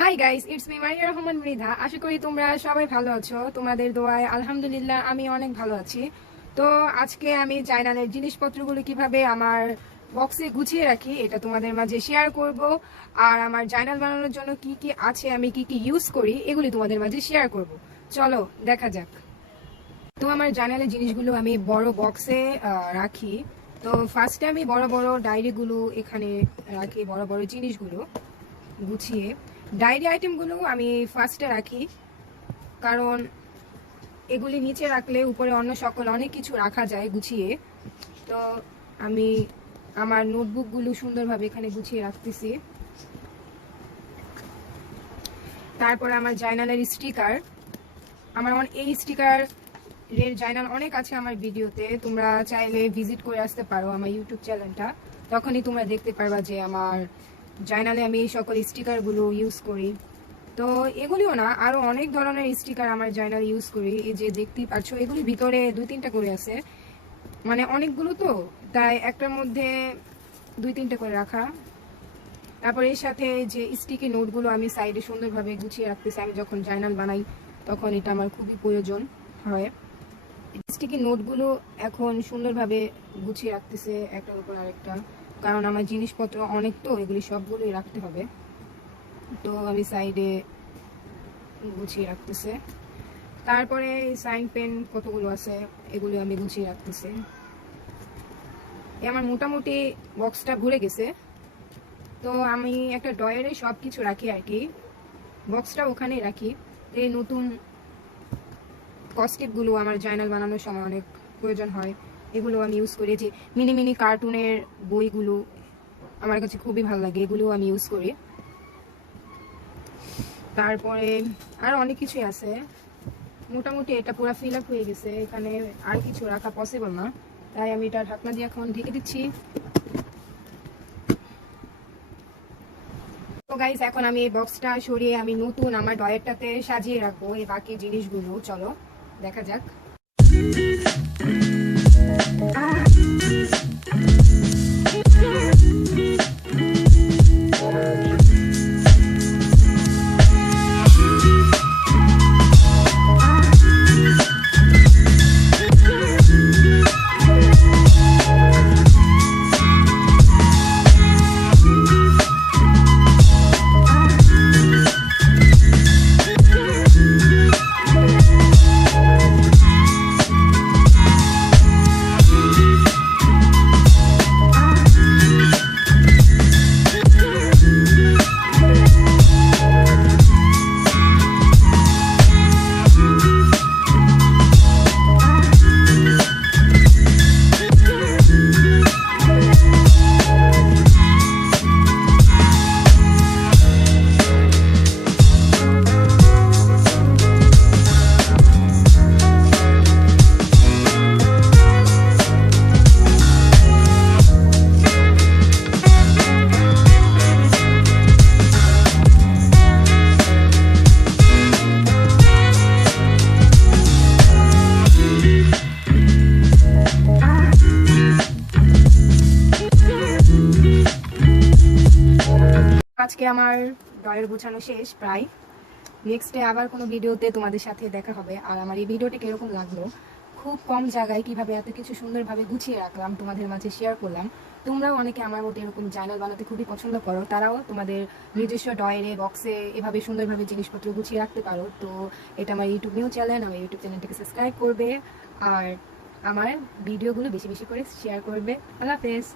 High guys, it's me Maria Rahman Mridha. আশা করি তোমরা সবাই ভালো আছো। তোমাদের দোয়ায় আলহামদুলিল্লাহ আমি অনেক ভালো আছি। তো আজকে আমি চাইনানের জিনিসপত্রগুলো কিভাবে আমার বক্সে গুছিয়ে রাখি এটা তোমাদের মাঝে শেয়ার করব। আর আমার জাইনাল বানানোর জন্য কি কি আছে, আমি কি কি ইউজ করি, এগুলি তোমাদের মাঝে শেয়ার করব। চলো দেখা যাক। তো আমার জাইনালের জিনিসগুলো আমি বড় বক্সে রাখি। তো ফার্স্টে আমি বড় বড় ডায়েরিগুলো এখানে রাখি, বড় বড় জিনিসগুলো গুছিয়ে। ডায়েরি আইটেমগুলো আমি ফার্স্টে রাখি, কারণ এগুলি নিচে রাখলে উপরে অন্য সকল অনেক কিছু রাখা যায় গুছিয়ে। তো আমি আমার নোটবুকগুলো সুন্দরভাবে এখানে গুছিয়ে রাখতেছি। তারপরে আমার জার্নালের স্টিকার, আমার এই স্টিকার এর জার্নাল অনেক আছে আমার ভিডিওতে, তোমরা চাইলে ভিজিট করে আসতে পারো আমার ইউটিউব চ্যানেলটা। তখনই তোমরা দেখতে পারবা যে আমার জার্নালে আমি এই সকল স্টিকারগুলো ইউজ করি। তো এগুলিও না, আরো অনেক ধরনের স্টিকার আমার জার্নাল ইউজ করি। এই যে দেখতেই পাচ্ছ, এগুলি ভিতরে 2-3টা করে আছে, মানে অনেকগুলো, তো তাই একটার মধ্যে 2-3টা করে রাখা। তারপর এর সাথে যে স্টিকি নোটগুলো আমি সাইডে সুন্দরভাবে গুছিয়ে রাখতেছি। আমি যখন জার্নাল বানাই তখন এটা আমার খুবই প্রয়োজন হয়। স্টিকি নোটগুলো এখন সুন্দরভাবে গুছিয়ে রাখতেছে একটার উপর আরেকটা, কারণ আমার জিনিসপত্র অনেক, তো এগুলি সবগুলোই রাখতে হবে। তো আমি সাইডে গুছিয়ে রাখতেছে। তারপরে সাইন পেন কতগুলো আছে এগুলো আমি গুছিয়ে রাখতেছি। আমার মোটামুটি বক্সটা ভরে গেছে। তো আমি একটা ডয়ারে সব কিছু রাখি আর কি, বক্সটা ওখানেই রাখি। এই নতুন কস্টিপগুলো আমার জার্নাল বানানোর সময় অনেক প্রয়োজন হয়, এগুলো আমি ইউজ করি। যে মিনি মিনি কার্টুনের বইগুলো আমার কাছে খুবই ভালো লাগে, এগুলো আমি ইউজ করি। তারপরে আর অনেক কিছুই আছে, মোটামুটি এটা পুরো ফিল আপ হয়ে গেছে। এখানে আর কিছু রাখা পসিবল না, তাই আমি এটা ঢাকনা দিয়ে এখন ঢেকে দিচ্ছি। তো গাইস, এখন আমি এই বক্সটা সরিয়ে আমি নতুন আমার ডয়ারটাতে সাজিয়ে রাখবো এই বাকি জিনিসগুলো। চলো দেখা যাক। আজকে আমার ড্রয়ার গুছানো শেষ প্রায়। নেক্সট ডে আবার কোনো ভিডিওতে তোমাদের সাথে দেখা হবে। আর আমার এই ভিডিওটি কিরকম লাগলো, খুব কম জায়গায় কিভাবে এত কিছু সুন্দরভাবে গুছিয়ে রাখলাম তোমাদের মাঝে শেয়ার করলাম। তোমরাও অনেকে আমার মতো এরকম জার্নাল বানাতে খুবই পছন্দ করো, তারাও তোমাদের নিজস্ব ডয়ারে বক্সে এভাবে সুন্দরভাবে জিনিসপত্র গুছিয়ে রাখতে পারো। তো এটা আমার ইউটিউব নিউ চ্যানেল, আমার ইউটিউব চ্যানেলটাকে সাবস্ক্রাইব করবে আর আমার ভিডিওগুলো বেশি বেশি করে শেয়ার করবে। আল্লাহ হাফেজ।